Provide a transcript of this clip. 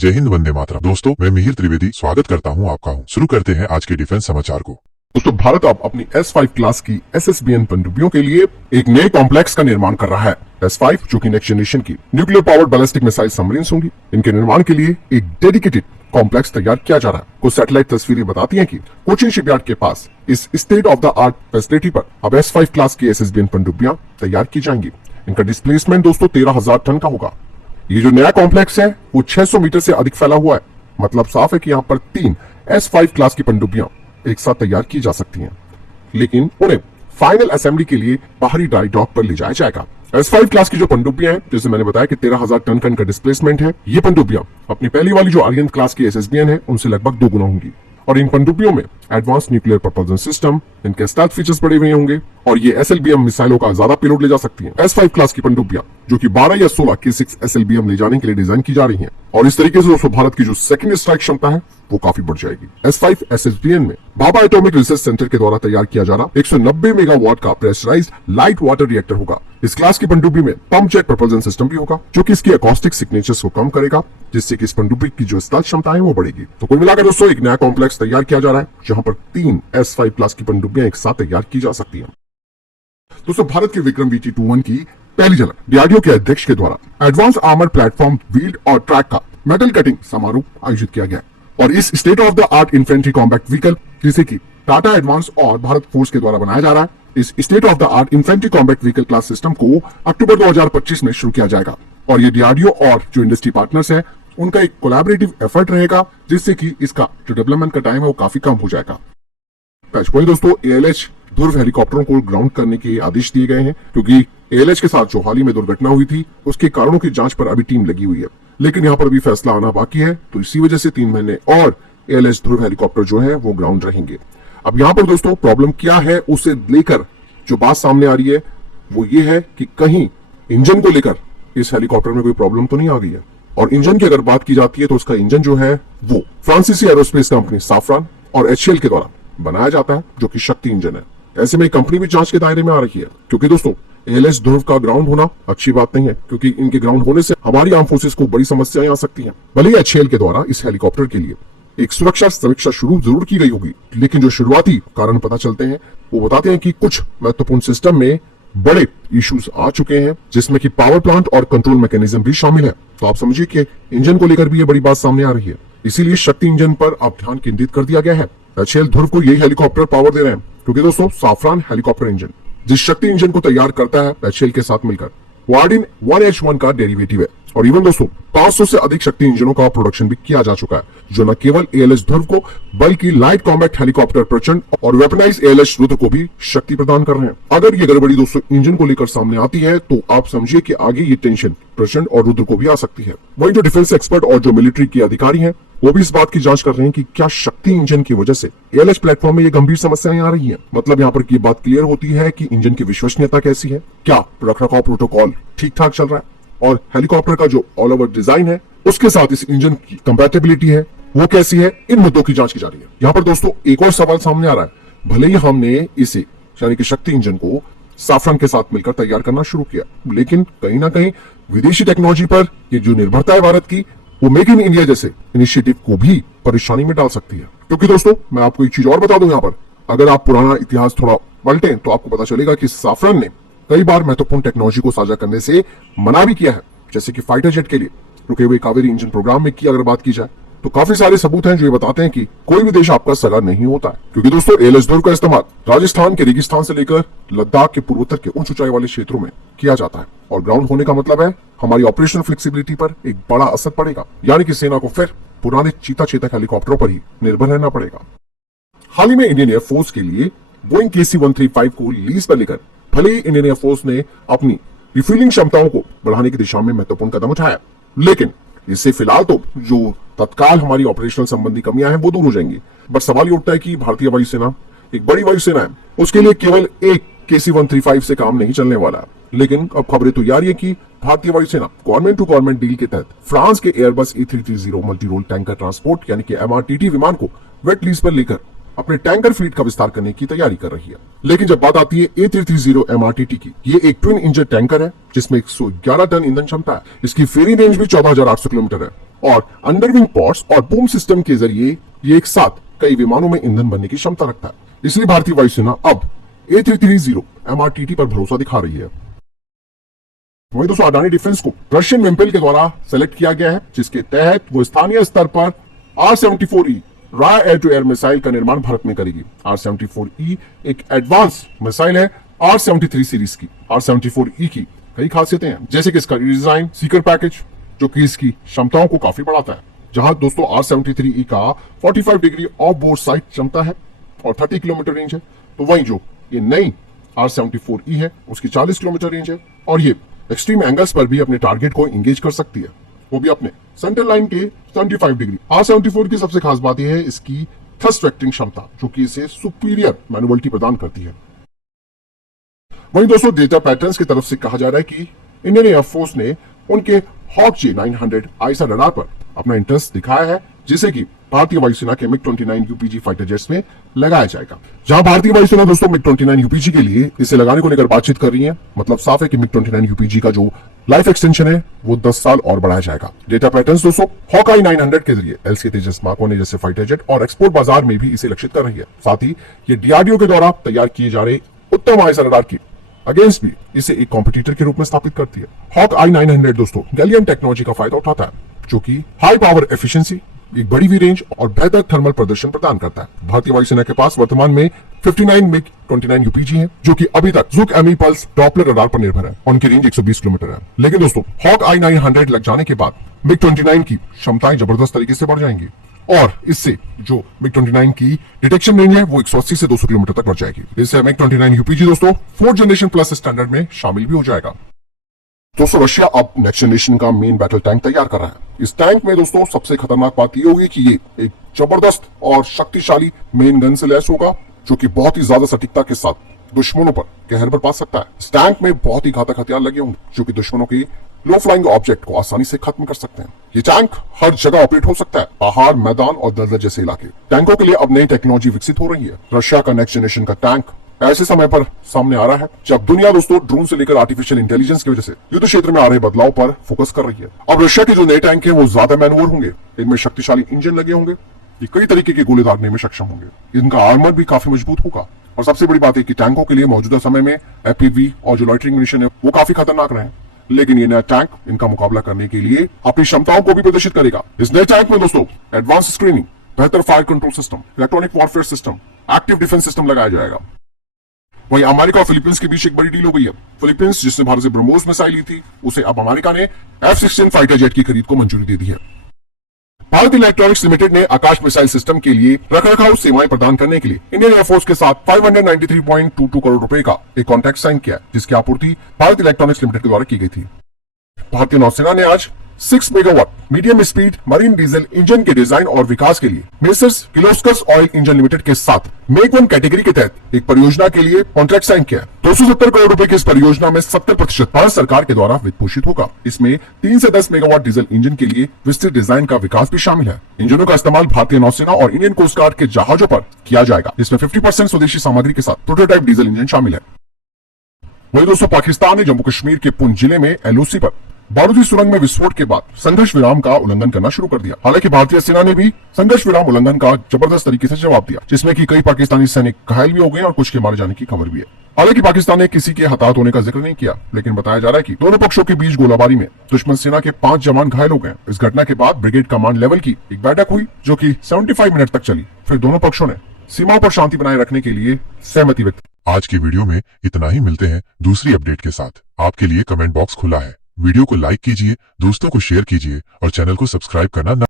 जय हिंद, वंदे मातरम। दोस्तों, मैं मिहिर त्रिवेदी स्वागत करता हूं आपका। शुरू करते हैं आज के डिफेंस समाचार को। दोस्तों, भारत अब अपनी S5 क्लास की SSBN पनडुब्बियों के लिए एक नए कॉम्प्लेक्स का निर्माण कर रहा है। S5 जो कि नेक्स्ट जनरेशन की nuclear powered ballistic missile submarines होंगी, इनके निर्माण के लिए एक डेडिकेटेड कॉम्प्लेक्स तैयार किया जा रहा है। कुछ सैटेलाइट तस्वीरें बताती हैं कि कोचिन शिपयार्ड के पास इस state of the art facility पर अब S5 क्लास की SSBN पनडुब्बियां तैयार की जाएंगी। इनका डिस्प्लेसमेंट दोस्तों 13,000 टन का होगा। ये जो नया कॉम्प्लेक्स है वो 600 मीटर से अधिक फैला हुआ है। मतलब साफ है कि यहाँ पर 3 S5 क्लास की पनडुब्बियां एक साथ तैयार की जा सकती हैं, लेकिन उन्हें फाइनल असेंबली के लिए बाहरी ड्राई डॉक पर ले जाया जाएगा। S5 क्लास की जो पनडुब्बियां हैं, जैसे मैंने बताया कि 13,000 टन का इनका डिस्प्लेसमेंट है, ये पनडुब्बियां अपनी पहली वाली जो आर्यन क्लास की SSBN है उनसे लगभग 2 गुना होंगी। और इन पनडुब्बियों में एडवांस न्यूक्लियर प्रपोजन सिस्टम, इनके स्टेल्थ फीचर्स बड़े हुए होंगे और ये SLBM मिसाइलों का ज्यादा पेलोड ले जा सकती हैं। S5 क्लास की पनडुब्बियां जो कि 12 या 16 K6 SLBM ले जाने के लिए डिजाइन की जा रही हैं, और इस तरीके से दोस्तों भारत की जो सेकंड स्ट्राइक क्षमता है वो काफी बढ़ जाएगी। S5 SSBN में भाभा एटॉमिक रिसर्च सेंटर के द्वारा तैयार किया जा रहा 190 मेगावाट का प्रेशराइज्ड लाइट वाटर रिएक्टर होगा। इस क्लास की पनडुब्बी में पंप जेट प्रपोजन सिस्टम भी होगा, जो कि इसकी एकॉस्टिक सिग्नेचर्स को कम करेगा, जिससे कि इस पनडुब्बी की जो स्टेल्थ क्षमता है वो बढ़ेगी। तो कुल मिलाकर दोस्तों एक नया कॉम्प्लेक्स तैयार किया जा रहा है, जहां पर 3 S5 क्लास की पनडुब्बियां एक साथ तैयार की जा सकती हैं। दोस्तों, भारत के विक्रम VT-21 की पहली झलक DRDO के अध्यक्ष के द्वारा एडवांस आर्मर्ड प्लेटफॉर्म व्हील्ड और ट्रैक का मेटल कटिंग समारोह आयोजित किया गया और इस state of the art infantry combat vehicle, जिसे कि टाटा एडवांस और भारत फोर्स के द्वारा बनाया जा रहा है, इस state of the art infantry combat vehicle class system को अक्टूबर 2025 में शुरू किया जाएगा। और ये DRDO और जो इंडस्ट्री पार्टनर्स है उनका एक कोलैबोरेटिव एफर्ट रहेगा, जिससे कि इसका जो डेवलपमेंट का टाइम है वो काफी कम हो जाएगा। वही दोस्तों, ALH ध्रुव हेलीकॉप्टरों को ग्राउंड करने के आदेश दिए गए हैं, क्योंकि ALH के साथ जो हाल ही में दुर्घटना हुई थी उसके कारणों की जांच पर अभी टीम लगी हुई है, लेकिन यहाँ पर भी फैसला आना बाकी है। तो इसी वजह से 3 महीने और ALH ध्रुव हेलीकॉप्टर जो है वो ग्राउंड रहेंगे। अब यहाँ पर दोस्तों प्रॉब्लम क्या है उसे लेकर जो बात सामने आ रही है वो ये है कि कहीं इंजन को लेकर इस हेलीकॉप्टर में कोई प्रॉब्लम तो नहीं आ गई है। और इंजन की अगर बात की जाती है तो उसका इंजन जो है वो फ्रांसीसी एरोस्पेस कंपनी साफ्रान और HCL के द्वारा बनाया जाता है, जो कि शक्ति इंजन है। ऐसे में कंपनी भी जांच के दायरे में आ रही है, क्योंकि दोस्तों ALH ध्रुव का ग्राउंड होना अच्छी बात नहीं है, क्योंकि इनके ग्राउंड होने से हमारी आर्म फोर्सेस को बड़ी समस्याएं आ सकती हैं। भले ही HCL के द्वारा इस हेलीकॉप्टर के लिए एक सुरक्षा समीक्षा शुरू जरूर की गई होगी, लेकिन जो शुरुआती कारण पता चलते हैं वो बताते हैं कि कुछ महत्वपूर्ण सिस्टम में बड़े इश्यूज आ चुके हैं, जिसमें कि पावर प्लांट और कंट्रोल मैकेनिज्म भी शामिल है। तो आप समझिए कि इंजन को लेकर भी ये बड़ी बात सामने आ रही है, इसीलिए शक्ति इंजन पर अब ध्यान केंद्रित कर दिया गया है। HCL ध्रुव को यही हेलीकॉप्टर पावर दे रहे हैं, क्योंकि दोस्तों साफ्रान हेलीकॉप्टर इंजन जिस शक्ति इंजन को तैयार करता है HCL के साथ मिलकर, वार्डिन 1H1 का डेरिवेटिव है। और इवन दोस्तों 500 से अधिक शक्ति इंजनों का प्रोडक्शन भी किया जा चुका है, जो न केवल ALH ध्रुव को बल्कि लाइट कॉम्बैट हेलीकॉप्टर प्रचंड और वेपनाइज ALH रुद्र को भी शक्ति प्रदान कर रहे हैं। अगर ये गड़बड़ी दोस्तों इंजन को लेकर सामने आती है तो आप समझिए कि आगे ये टेंशन प्रचंड और रुद्र को भी आ सकती है। वहीं जो डिफेंस एक्सपर्ट और जो मिलिट्री के अधिकारी हैं वो भी इस बात की जांच कर रहे हैं कि क्या शक्ति इंजन की वजह से ALH प्लेटफॉर्म में ये गंभीर समस्याएं आ रही हैं। मतलब यहाँ पर ये बात क्लियर होती है कि इंजन की विश्वसनीयता कैसी है, क्या रखरखाव प्रोटोकॉल ठीक ठाक चल रहा है, और हेलीकॉप्टर का जो ऑल ओवर डिजाइन है उसके साथ इस इंजन की कंपैटिबिलिटी है वो कैसी है। इन मुद्दों की जांच की जा रही है। यहाँ पर दोस्तों एक और सवाल सामने आ रहा है, भले ही हमने इसे यानी कि शक्ति इंजन को साफ्रान के साथ मिलकर तैयार करना शुरू किया, लेकिन कहीं ना कहीं विदेशी टेक्नोलॉजी पर ये जो निर्भरता है भारत की, वो मेक इन इंडिया जैसे इनिशिएटिव को भी परेशानी में डाल सकती है। क्योंकि दोस्तों मैं आपको एक चीज और बता दूं, यहाँ पर अगर आप पुराना इतिहास थोड़ा पलटें तो आपको पता चलेगा कि साफ्रान ने कई बार महत्वपूर्ण टेक्नोलॉजी को साझा करने से मना भी किया है, जैसे कि फाइटर जेट के लिए रुके हुए कावेरी इंजन प्रोग्राम में की अगर बात की जाए तो काफी सारे सबूत हैं जो ये बताते हैं कि कोई भी देश आपका सगा नहीं होता है। क्योंकि दोस्तों ALH ध्रुव का इस्तेमाल राजस्थान के रेगिस्तान से लेकर लद्दाख के पूर्वोत्तर के उच्च ऊंचाई वाले क्षेत्रों में किया जाता है, और ग्राउंड होने का मतलब है हमारी ऑपरेशनल फ्लेक्सिबिलिटी पर एक बड़ा असर पड़ेगा, यानी कि सेना को फिर पुराने चीता चेतक हेलीकॉप्टरों पर ही निर्भर रहना पड़ेगा। हाल ही में इंडियन एयरफोर्स के लिए बोइंग KC-135 को लीज पर लेकर भले ही इंडियन एयरफोर्स ने अपनी रिफ्यूलिंग क्षमताओं को बढ़ाने की दिशा में महत्वपूर्ण कदम उठाया, लेकिन इससे फिलहाल तो जो तत्काल हमारी ऑपरेशनल संबंधी कमियां हैं वो दूर हो जाएंगी। बट सवाल ये उठता है कि भारतीय वायुसेना एक बड़ी वायुसेना है, उसके लिए केवल एक KC-135 से काम नहीं चलने वाला। लेकिन अब खबरें तो यार ये कि भारतीय वायुसेना गवर्नमेंट टू गवर्नमेंट डील के तहत फ्रांस के Airbus A330 multi role tanker transport यानी कि MRTT विमान को वेट लीज पर लेकर अपने टैंकर फ्लीट का विस्तार करने की तैयारी कर रही है। लेकिन जब बात आती है A330 MRTT की, ये एक ट्विन इंजन टैंकर है जिसमें 111 टन ईंधन क्षमता है। इसकी फेरी रेंज भी 14,800 किलोमीटर है और अंडरविंग पॉड्स और बूम सिस्टम के जरिए ये एक साथ कई विमानों में ईंधन भरने की क्षमता रखता है। इसलिए भारतीय वायुसेना अब A330 MRTT पर भरोसा दिखा रही है। वहीं दोस्तों अडानी डिफेंस को रशियन वेम्पेल के द्वारा सेलेक्ट किया गया है, जिसके तहत वो स्थानीय स्तर पर R-74E राय एयर टू एयर मिसाइल का निर्माण भारत में करेगी। R-74E एक एडवांस मिसाइल है R-73 सीरीज की। R-74E की कई खासियतें हैं, जैसे कि इसका डिजाइन सीकर पैकेज जो कि इसकी क्षमताओं को काफी बढ़ाता है। जहां दोस्तों R-73E का 45 डिग्री ऑफ बोर्ड साइट क्षमता है और 30 किलोमीटर रेंज है, तो वहीं जो ये नई R-74E है उसकी 40 किलोमीटर रेंज है और ये एक्सट्रीम एंगल्स पर भी अपने टारगेट को एंगेज कर सकती है, वो भी अपने सेंटर लाइन के 75 डिग्री। R-74 की सबसे खास बात यह है इसकी थ्रस्ट वेक्टरिंग क्षमता, जो कि इसे सुपीरियर मैन्युअलिटी प्रदान करती है। वहीं दोस्तों डेटा पैटर्न्स की तरफ से कहा जा रहा है कि इंडियन एयरफोर्स ने उनके हॉक J900 आईएसआर रडार पर अपना इंटरेस्ट दिखाया है, जिसे कि भारतीय वायुसेना के MiG-29 UPG फाइटर जेट्स में लगाया जाएगा। जहां भारतीय वायुसेना दोस्तों MiG-29 UPG के लिए इसे लगाने को लेकर बातचीत कर रही है। मतलब साफ है कि MiG-29 UPG का जो लाइफ एक्सटेंशन है वो 10 साल और बढ़ाया जाएगा। डेटा पैटर्न्स दोस्तों हॉकाई 900 के जरिए LCA तेजस मार्क 1 जैसे फाइटर जेट और एक्सपोर्ट बाजार में भी इसे लक्षित कर रही है। साथ ही ये DRDO के द्वारा तैयार किए जा रहे उत्तम आईएसआर रडार की अगेंस्ट भी इसे एक कॉम्पिटिटर के रूप में स्थापित करती है। हॉकाई 900 दोस्तों गैलियम टेक्नोलॉजी का फायदा उठाता है, जो कि हाई पावर एफिशिएंसी, एक बड़ी हुई रेंज और बेहतर थर्मल प्रदर्शन प्रदान करता है। भारतीय वायुसेना के पास वर्तमान में 59 MiG-29 UPG हैं, जो कि अभी तक जुक एमी पल्स डॉपलर रडार पर निर्भर है। उनकी रेंज 120 किलोमीटर है। लेकिन दोस्तों हॉकाई 900 लग जाने के बाद MiG-29 की क्षमताएं जबरदस्त तरीके से बढ़ जाएंगी और इससे जो MiG-29 की डिटेक्शन रेंज है वो 180 से 200 किलोमीटर तक बढ़ जाएगी। इससे MiG-29 UPG दोस्तों 4th जनरेशन प्लस स्टैंडर्ड में शामिल भी हो जाएगा। दोस्तों रशिया अब नेक्स्ट जनरेशन का मेन बैटल टैंक तैयार कर रहा है। इस टैंक में दोस्तों सबसे खतरनाक बात यह होगी कि ये एक जबरदस्त और शक्तिशाली मेन गन से लैस होगा, जो कि बहुत ही ज्यादा सटीकता के साथ दुश्मनों पर कहर बरपा सकता है। इस टैंक में बहुत ही घातक हथियार लगे होंगे, जो कि दुश्मनों के लो फ्लाइंग ऑब्जेक्ट को आसानी से खत्म कर सकते हैं। ये टैंक हर जगह ऑपरेट हो सकता है, पहाड़, मैदान और दलदल जैसे इलाके। टैंकों के लिए अब नई टेक्नोलॉजी विकसित हो रही है। रशिया का नेक्स्ट जनरेशन का टैंक ऐसे समय पर सामने आ रहा है जब दुनिया दोस्तों ड्रोन से लेकर आर्टिफिशियल इंटेलिजेंस की वजह से युद्ध क्षेत्र में आ रहे बदलाव पर फोकस कर रही है। अब रशिया के जो नए टैंक हैं वो ज्यादा मैनुअर होंगे, इनमें शक्तिशाली इंजन लगे होंगे, ये कई तरीके के गोले दागने में सक्षम होंगे, इनका आर्मर भी काफी मजबूत होगा और सबसे बड़ी बात है कि टैंकों के लिए मौजूदा समय में FPV और जो लॉइटरिंग मिशन है वो काफी खतरनाक रहे, लेकिन ये नया टैंक इनका मुकाबला करने के लिए अपनी क्षमताओं को भी प्रदर्शित करेगा। इस नए टैंक में दोस्तों एडवांस स्क्रीनिंग, बेहतर fire control system, electronic warfare system, active defence system लगाया जाएगा। वहीं अमेरिका और फिलीपींस के बीच एक बड़ी डील हो गई है। फिलीपींस जिसने भारत से ब्रह्मोस मिसाइल ली थी, उसे अब अमेरिका ने F-16 फाइटर जेट की खरीद को मंजूरी दे दी है। भारत इलेक्ट्रॉनिक्स लिमिटेड ने आकाश मिसाइल सिस्टम के लिए रखरखाव सेवाएं प्रदान करने के लिए इंडियन एयरफोर्स के साथ 593.22 करोड़ रुपए का एक कॉन्ट्रैक्ट साइन किया, जिसकी आपूर्ति भारत इलेक्ट्रॉनिक्स लिमिटेड के द्वारा की गई थी। भारतीय नौसेना ने आज 6 megawatt medium speed marine diesel engine के डिजाइन और विकास के लिए messrs Kirloskar oil engine limited के साथ मेक 1 कैटेगरी के तहत एक परियोजना के लिए कॉन्ट्रैक्ट साइन किया। 270 करोड़ रुपए की इस परियोजना में 70% भारत सरकार के द्वारा वित्त पोषित होगा। इसमें 3 से 10 मेगावाट डीजल इंजन के लिए विस्तृत डिजाइन का विकास भी शामिल है। इंजनों का इस्तेमाल भारतीय नौसेना और इंडियन कोस्ट गार्ड के जहाजों पर किया जाएगा, जिसमें 50% स्वदेशी सामग्री के साथ प्रोटोटाइप डीजल इंजन शामिल है। वही दोस्तों पाकिस्तान ने जम्मू कश्मीर के पुंछ जिले में LOC पर बारूदी सुरंग में विस्फोट के बाद संघर्ष विराम का उल्लंघन करना शुरू कर दिया। हालांकि भारतीय सेना ने भी संघर्ष विराम उल्लंघन का जबरदस्त तरीके से जवाब दिया, जिसमें कि कई पाकिस्तानी सैनिक घायल भी हो गए और कुछ के मारे जाने की खबर भी है। हालांकि पाकिस्तान ने किसी के हताहत होने का जिक्र नहीं किया, लेकिन बताया जा रहा है कि दोनों पक्षों के बीच गोलाबारी में दुश्मन सेना के 5 जवान घायल हो गए। इस घटना के बाद ब्रिगेड कमांड लेवल की एक बैठक हुई, जो कि 75 मिनट तक चली। फिर दोनों पक्षों ने सीमाओं पर शांति बनाए रखने के लिए सहमति व्यक्त। आज की वीडियो में इतना ही। मिलते हैं दूसरी अपडेट के साथ। आपके लिए कमेंट बॉक्स खुला है। वीडियो को लाइक कीजिए, दोस्तों को शेयर कीजिए और चैनल को सब्सक्राइब करना ना